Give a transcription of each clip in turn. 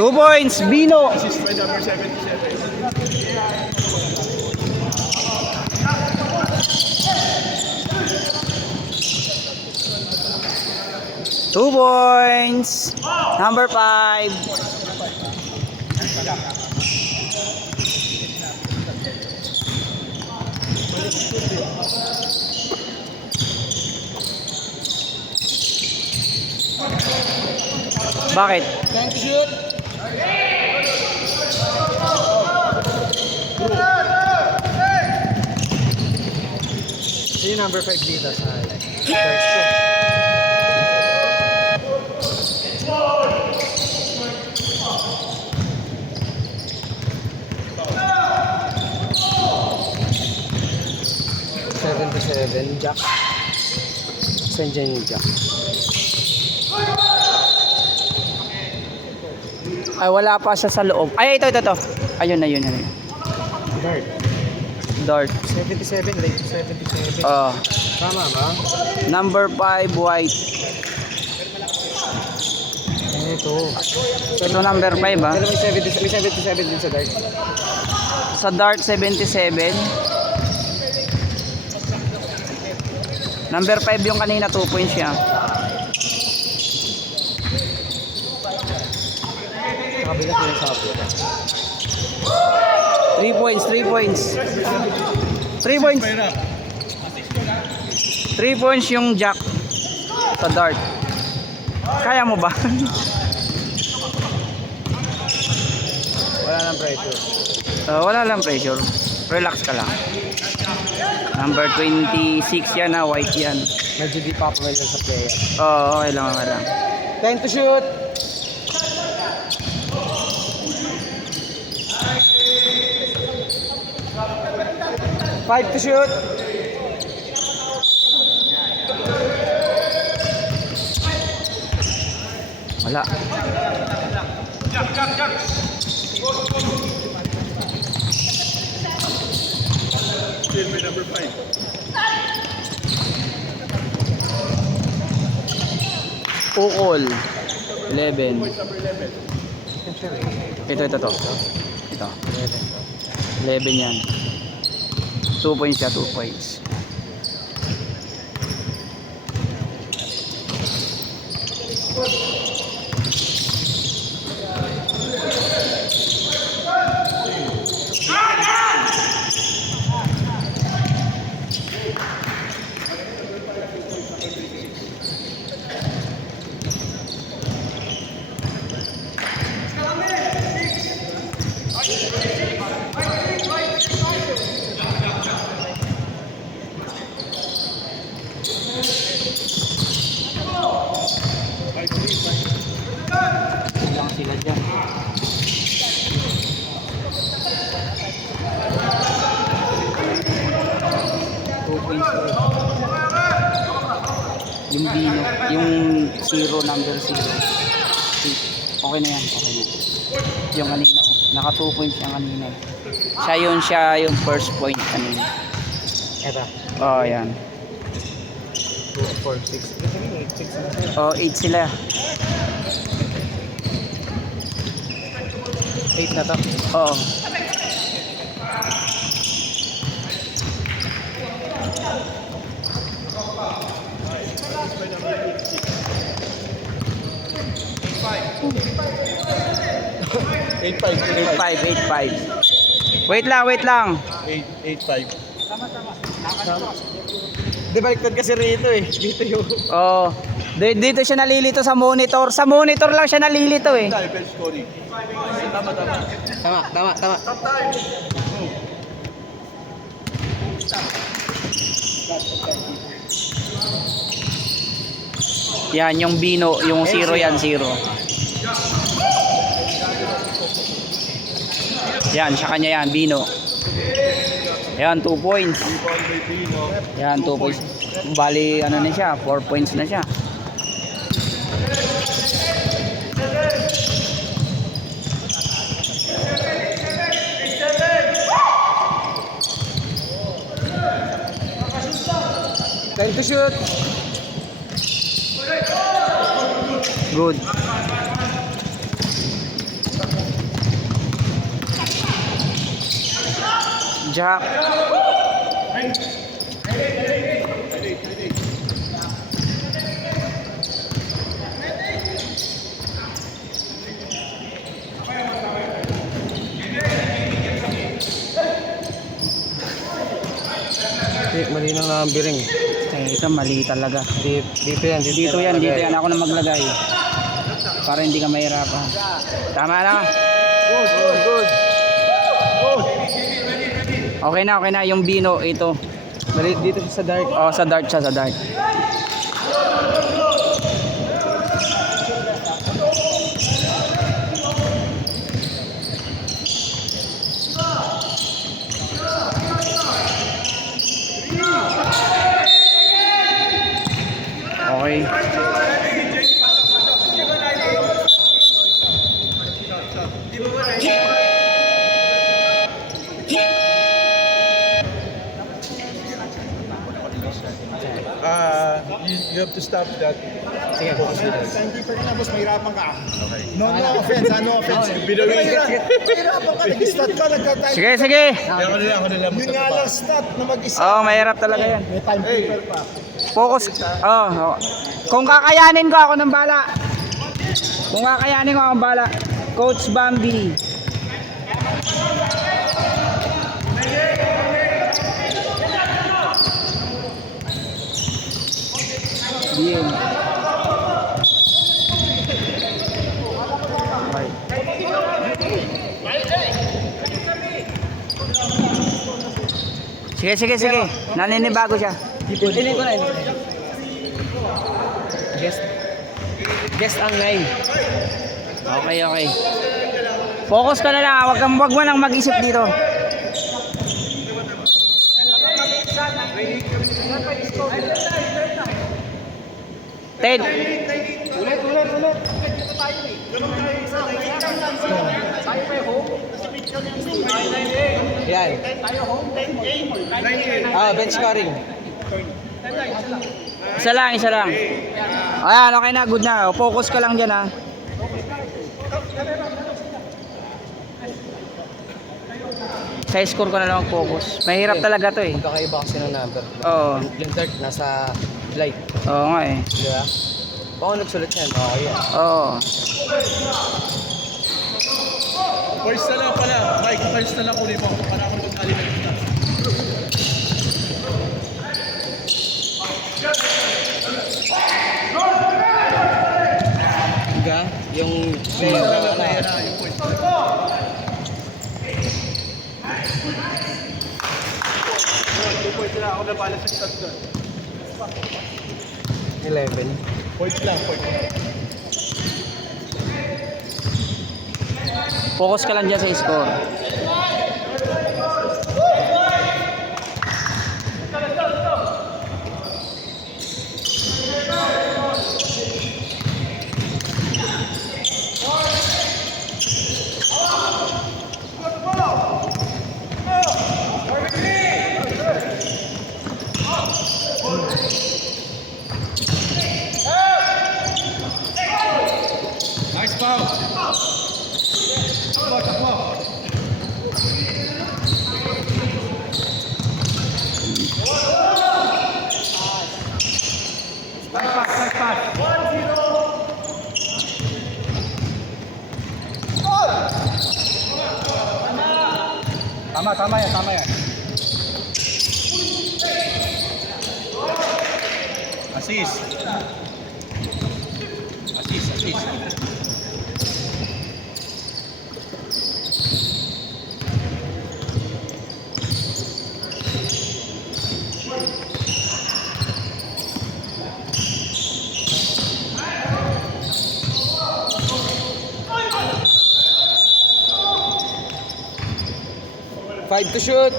2 points, Bino. Assist by number 77. 2 points. Number 5. Bakit? Time to shoot. Yung number 5 dito sa first ko. 7 to 7, Jack. Saan dyan yung Jack? Ay, wala pa siya sa loob. Ay, ito. Ayun na, yun. Dart. Dart. 77, late 77. Oh. Tama ba? Number 5, white. Ito. Ito number 5, ha? Pero may 77 din sa Dart. Sa dart, 77. Number 5 yung kanina, 2 points siya. Kabila ko yung sabi. 3 points. 3 points. 3 points yung Jack sa dart. Kaya mo ba? Wala nang pressure. Wala lang pressure. Relax ka lang. Number 26 yan, ha? White yan. Medyo di pa ako sa player. Oo, okay lang. Time to shoot! Five to shoot! Wala. Still by number 5. Ukol. 11. Number 11. Ito. 11 yan. 2 points siya, 2 points. Lang sila dyan. Yung Bino, yung number 0. Okay na yan. Yung kanina, naka 2 points yung kanina. Siya yung first point kanina. Eto. Oh, yan. 2, 4, 6. 8, 6. Oh, 8 sila. 8 na to. Oo. Eight five. 8-5. Wait lang. 8-5. Di baliktad kasi rito eh. Dito yung... Oh. Dito siya nalilito sa monitor. Sa monitor lang siya nalilito eh. Bench scoring. Tama. Tama. Yan, yung Bino, yung 0 yan, 0. Yan, sa kanya yan, Bino. Yan, 2 points. Yan, 2 points. Bali, ano na siya, 4 points na siya. Time to shoot. Good. Jack. Mali ng numbering. Eh, ito mali talaga. Dito yan. Dito yan. Ako na maglagay. Para hindi ka mahirapan. Tama na. Good. Okay na. Yung Bino, ito. Mali dito siya sa dark. Oh, sa dart siya, sa dart. Okay. You have to stop that. Sige. Hindi pa rin na, boss. Mahirapan ka. No offense, no offense. Binawin. Mahirapan ka. Nag-start ka, nagka-time. Sige. Ako na lang. Yun nga lang, start na mag-isa. Oh, mahirap talaga yan. May timekeeper pa. Focus. Oh. Kung kakayanin ko, ako ng bala. Kung kakayanin ko, ako ng bala. Coach Bambi. Bien. Sige. Naninibago siya. Piliin ko na yun. Guess ang 9. Okay. Focus ka na lang. Wag mo nang mag-isip dito. Ted. Yan. Bench scoring. Isa lang. Ayan, okay na. Good na. Focus ka lang dyan, ha. Sa score ko na lang focus. Mahirap talaga to, eh. Magkakaiba kasi ng number. Oo. Yung dark nasa light. Oo nga, eh. Di ba? Baka nagsulat yan. Okay yan. Oo. First na lang pala. Mike, first na lang kunin mo. Para ako magkali na kita. Diga, yung First na lang na yung point. 2 points na ako na bala sa stat doon. 11. Point lang. Focus ka lang dyan sa score. Nice foul. Tama yan. Assist. 5 to shoot.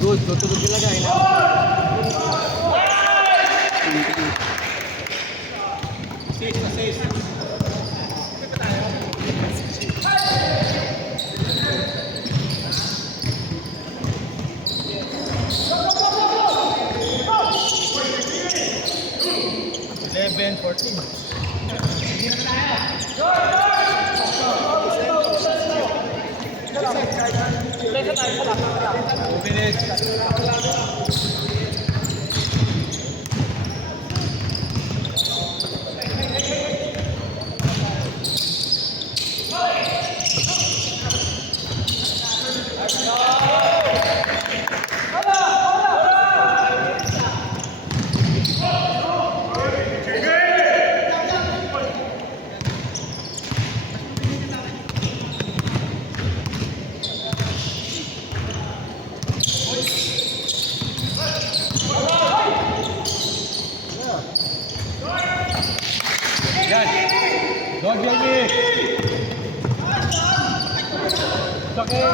Good, tutulog talaga. Yan. Dog Yelmi. Sakit.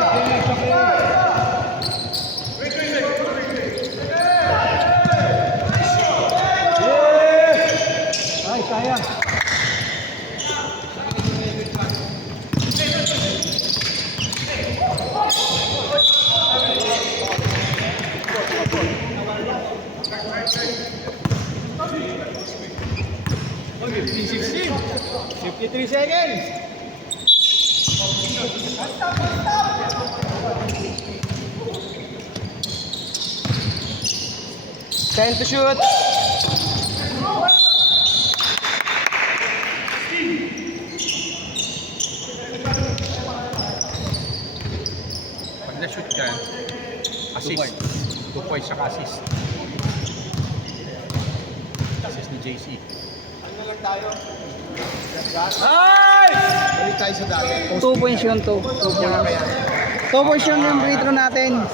Ay, sayang. Okay, 15-16. 53 seconds. Time to shoot. Pag na-shoot ka, assist. 2 points saka assist. Assist ni JC. Balik tayo sa dati. 2 points yun, 2. 2 points. 2 points yun yung free throw natin.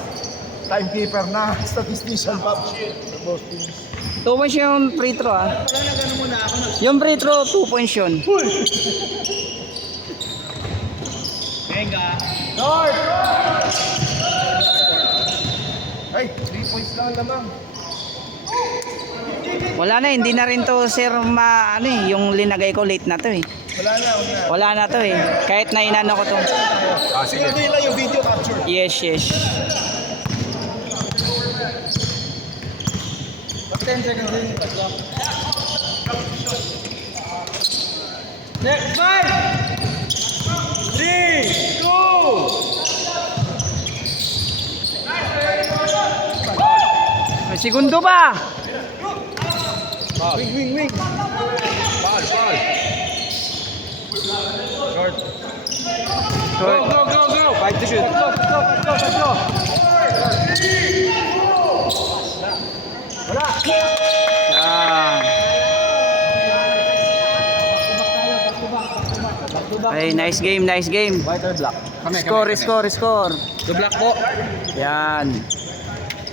Timekeeper na. Statistician, Bob. Both teams. 2 points yung free throw ah. Yung free throw, 2 points yun. North! Ay, 3 points lang lamang. Wala na, hindi na rin to sir ano eh, yung linagay ko late na to eh. Wala na, una. Wala na to eh. Kahit na inano ko to. Sige. Ito lang yung video capture. Yes, yes. 10 seconds din. Next 5! 3! 2! May segundo pa. Wing. Foul. Short. Short. Go! 5 to shoot. Ah. Ay, nice game. White or black? Score. Do block po. Yan.